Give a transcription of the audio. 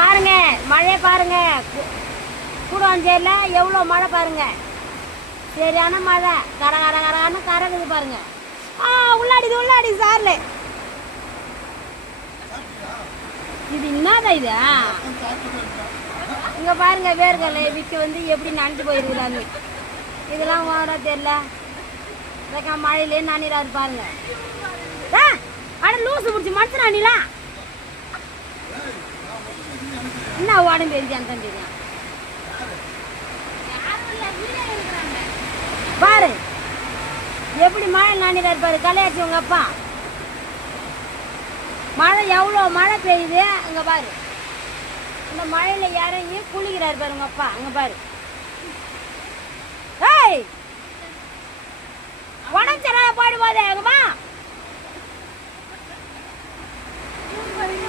பாருங்க மழையை பாருங்க. கூடாஞ்சேரியில் எவ்வளோ மழை பாருங்க. சரியான மழை. கர கர கரன்னு கரகுது பாருங்க. உள்ளாடி சார்ல இது என்னதான் இது? இங்க பாருங்க வேர்கலை விட்டு வந்து எப்படி நனைஞ்சு போயிருக்குறாங்க. இதெல்லாம் ஓட தெரியல. மழையிலே நனைறாரு பாருங்க. ஆனா லூசு முடிச்சு மனுஷனா நீலா என்ன உடம்பு எரிஞ்சான்னு தெரியும். பாரு எப்படி மழை நனைறாரு பாரு. கலையாச்சு உங்க அப்பா. மழை எவ்வளோ மழை பெய்யுது அங்கே பாரு. இந்த மழையில் இறங்கி குளிக்கிறாரு பாரு உங்க அப்பா. அங்கே பாரு. ஏய் உடம்பு போயிடு போதே அங்கம்மா.